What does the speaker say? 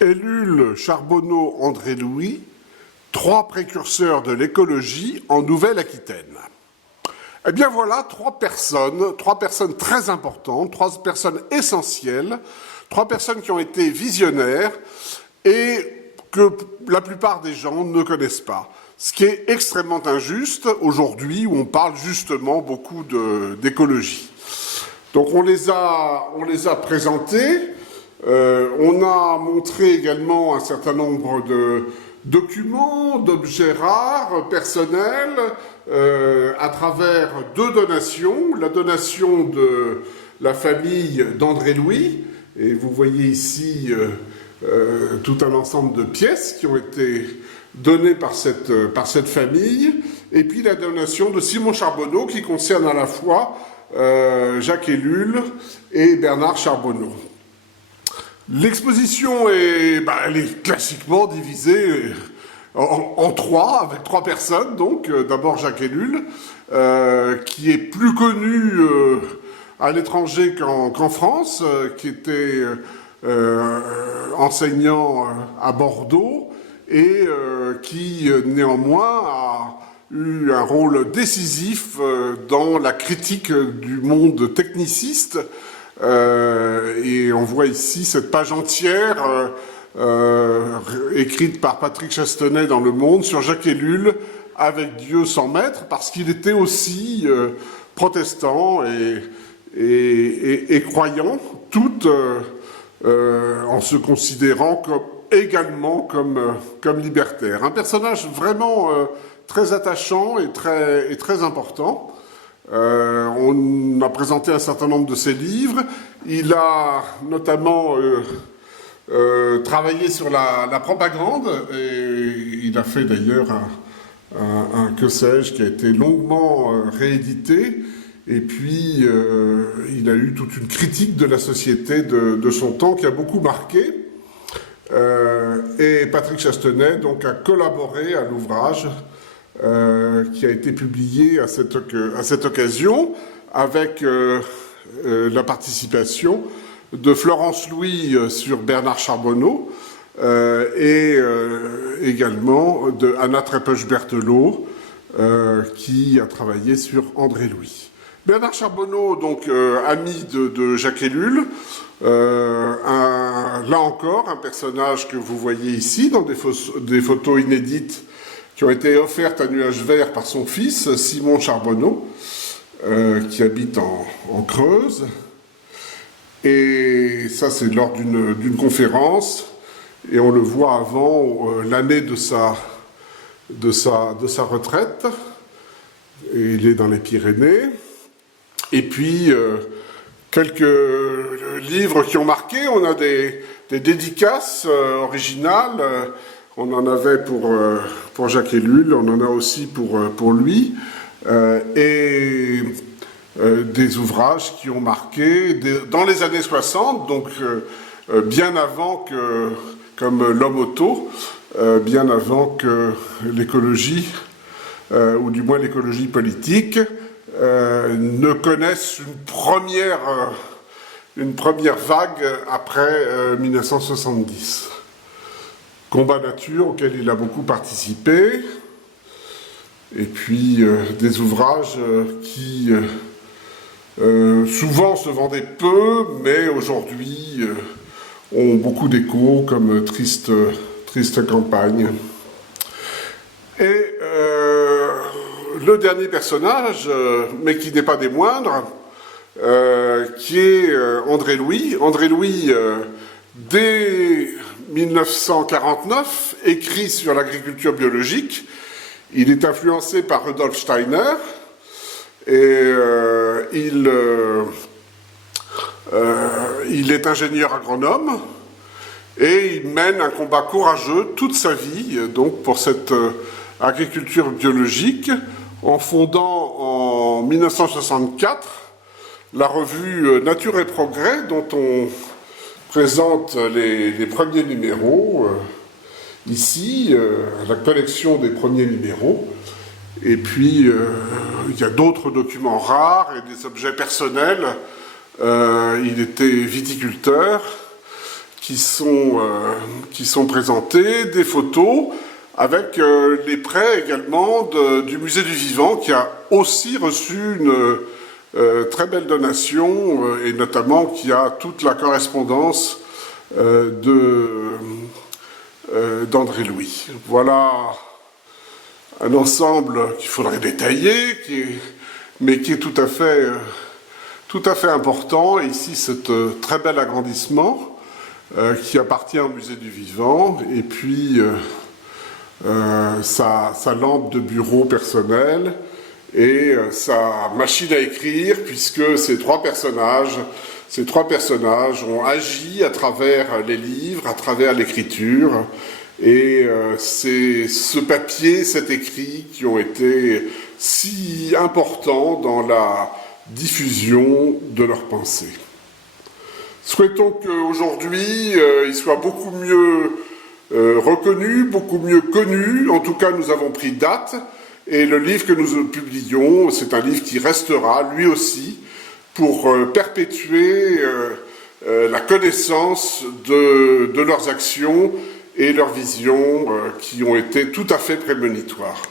Ellul, Charbonneau, André Louis, trois précurseurs de l'écologie en Nouvelle-Aquitaine. Eh bien voilà, trois personnes très importantes, trois personnes essentielles, trois personnes qui ont été visionnaires et que la plupart des gens ne connaissent pas. Ce qui est extrêmement injuste aujourd'hui où on parle justement beaucoup d'écologie. Donc on les a présentés. On a montré également un certain nombre de documents, d'objets rares, personnels, à travers deux donations. La donation de la famille d'André Louis, et vous voyez ici tout un ensemble de pièces qui ont été données par cette famille, et puis la donation de Simon Charbonneau qui concerne à la fois Jacques Ellul et Bernard Charbonneau. L'exposition elle est classiquement divisée en trois, avec trois personnes. Donc, d'abord Jacques Ellul, qui est plus connu à l'étranger qu'en France, qui était enseignant à Bordeaux et qui néanmoins a eu un rôle décisif dans la critique du monde techniciste. Et on voit ici cette page entière écrite par Patrick Chastenay dans Le Monde sur Jacques Ellul, avec Dieu sans maître, parce qu'il était aussi protestant et croyant, tout en se considérant également comme libertaire. Un personnage vraiment très attachant et très important. On a présenté un certain nombre de ses livres. Il a notamment travaillé sur la propagande, et il a fait d'ailleurs un que sais-je qui a été longuement réédité. Et puis il a eu toute une critique de la société de son temps qui a beaucoup marqué. Et Patrick Chastenay donc a collaboré à l'ouvrage qui a été publié à cette occasion, avec la participation de Florence Louis sur Bernard Charbonneau et également de Anna Trepech-Berthelot qui a travaillé sur André Louis. Bernard Charbonneau, donc ami de Jacques Ellul, là encore un personnage que vous voyez ici dans des photos inédites qui ont été offertes à Nuage Vert par son fils, Simon Charbonneau, qui habite en Creuse. Et ça, c'est lors d'une conférence, et on le voit avant l'année de sa retraite. Et il est dans les Pyrénées. Et puis, quelques livres qui ont marqué. On a des dédicaces originales. On en avait pour Jacques Ellul, on en a aussi pour lui, et des ouvrages qui ont marqué dans les années 60, donc bien avant comme l'homme auto, bien avant que l'écologie, ou du moins l'écologie politique, ne connaisse une première vague après 1970. Combat nature auquel il a beaucoup participé, et puis des ouvrages qui souvent se vendaient peu, mais aujourd'hui ont beaucoup d'écho, comme Triste campagne. Et le dernier personnage, mais qui n'est pas des moindres, qui est André Louis. André Louis, dès 1949, écrit sur l'agriculture biologique. Il est influencé par Rudolf Steiner et il est ingénieur agronome et il mène un combat courageux toute sa vie donc pour cette agriculture biologique, en fondant en 1964 la revue Nature et Progrès, dont on présente les premiers numéros ici, la collection des premiers numéros. Et puis il y a d'autres documents rares et des objets personnels. Il était viticulteur, qui sont présentés, des photos, avec les prêts également du Musée du Vivant, qui a aussi reçu une très belle donation, et notamment qui a toute la correspondance d'André Louis. Voilà un ensemble qu'il faudrait détailler, mais qui est tout à fait important. Et ici, c'est très bel agrandissement qui appartient au Musée du Vivant, et puis sa lampe de bureau personnel et sa machine à écrire, puisque ces trois personnages ont agi à travers les livres, à travers l'écriture, et c'est ce papier, cet écrit qui ont été si importants dans la diffusion de leurs pensées. Souhaitons qu'aujourd'hui, ils soient beaucoup mieux reconnus, beaucoup mieux connus. En tout cas, nous avons pris date, et le livre que nous publions, c'est un livre qui restera, lui aussi, pour perpétuer la connaissance de leurs actions et leurs visions qui ont été tout à fait prémonitoires.